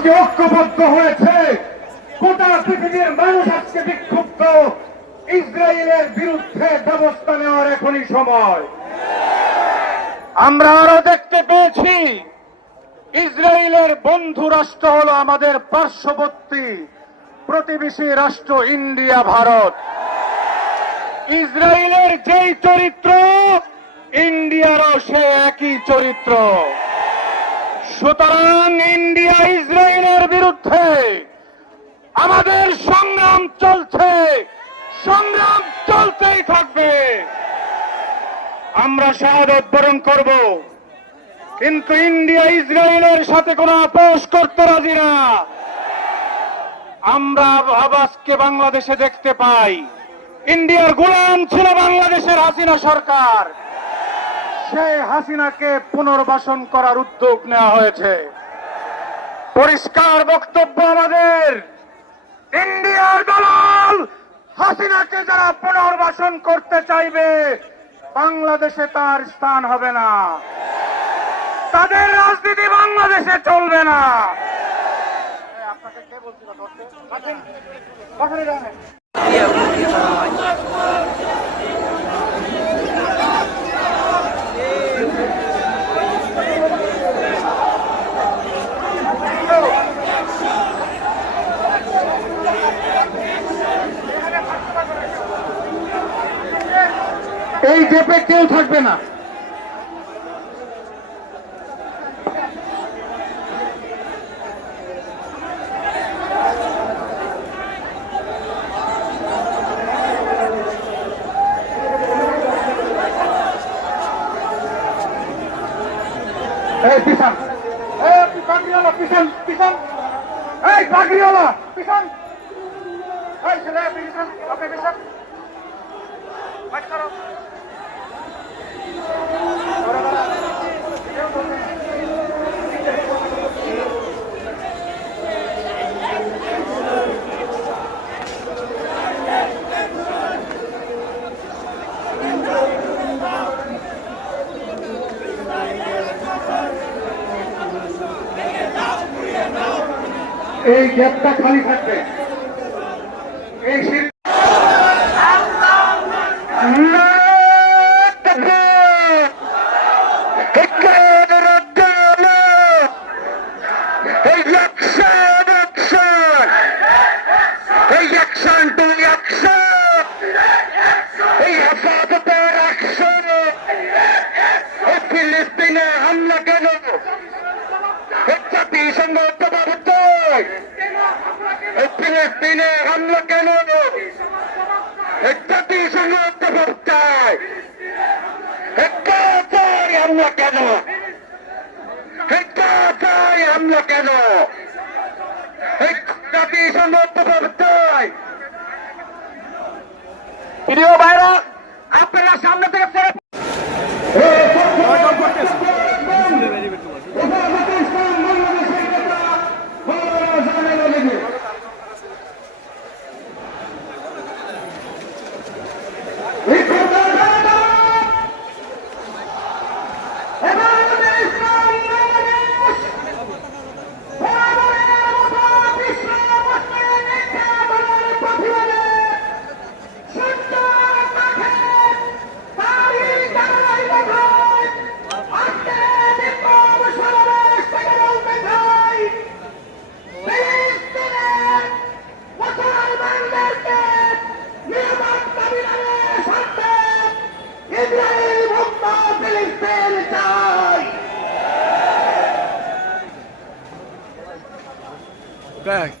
আজকে ঐক্যবদ্ধ হয়েছে, গোটা পৃথিবীর মানুষ আজকে বিক্ষুব্ধ। ইসরায়েলের বিরুদ্ধে ব্যবস্থা নেওয়ার এখনই সময়। আমরা আরো দেখতে পেয়েছি ইসরায়েলের বন্ধু রাষ্ট্র হলো আমাদের পার্শ্ববর্তী প্রতিবেশী রাষ্ট্র ইন্ডিয়া, ভারত। ইসরায়েলের যেই চরিত্র, ইন্ডিয়ারও সে একই চরিত্র। সুতরাং ইন্ডিয়া ইসরায়েলের বিরুদ্ধে আমাদের সংগ্রাম চলছে, সংগ্রাম চলতেই থাকবে। আমরা শাহাদাত বরণ করব, কিন্তু ইন্ডিয়া ইসরায়েলের সাথে কোনো আপোষ করতে রাজি না। আমরা আবাসকে বাংলাদেশে দেখতে পাই। ইন্ডিয়ার গোলাম ছিল বাংলাদেশের হাসিনা সরকার। সেই হাসিনাকে পুনর্বাসন করার উদ্যোগ নেওয়া হয়েছে। পরিষ্কার বক্তব্য আমাদের, ইন্ডিয়ার দালাল হাসিনাকে যারা পুনর্বাসন করতে চাইবে, বাংলাদেশে তার স্থান হবে না। তাদের রাজনীতি বাংলাদেশে চলবে না। আপনাকে কে বলছিল ধরতে? পাঠানে জানেন। এই জেপে কেউ থাকবে না। এই পিছন, এই আপনি পাগড়িওয়ালা পিছন, পিছন, এই পাগড়িওয়ালা পিছন, এই ছেলে আপনি পিছন, আপনি পিছন, মাইক করো। এই গ্যাপটা খালি থাকবে। এই ফিলিস্তিনে হামলা কেন? জাতিসংঘ ফিলিস্তিনে হামলা কেন? জাতিসংঘ চায় হামলা কেন? হামলা কেন? জাতিসংঘ চায়। প্রিয় ভাইরা, আপনারা সামনে থেকে back.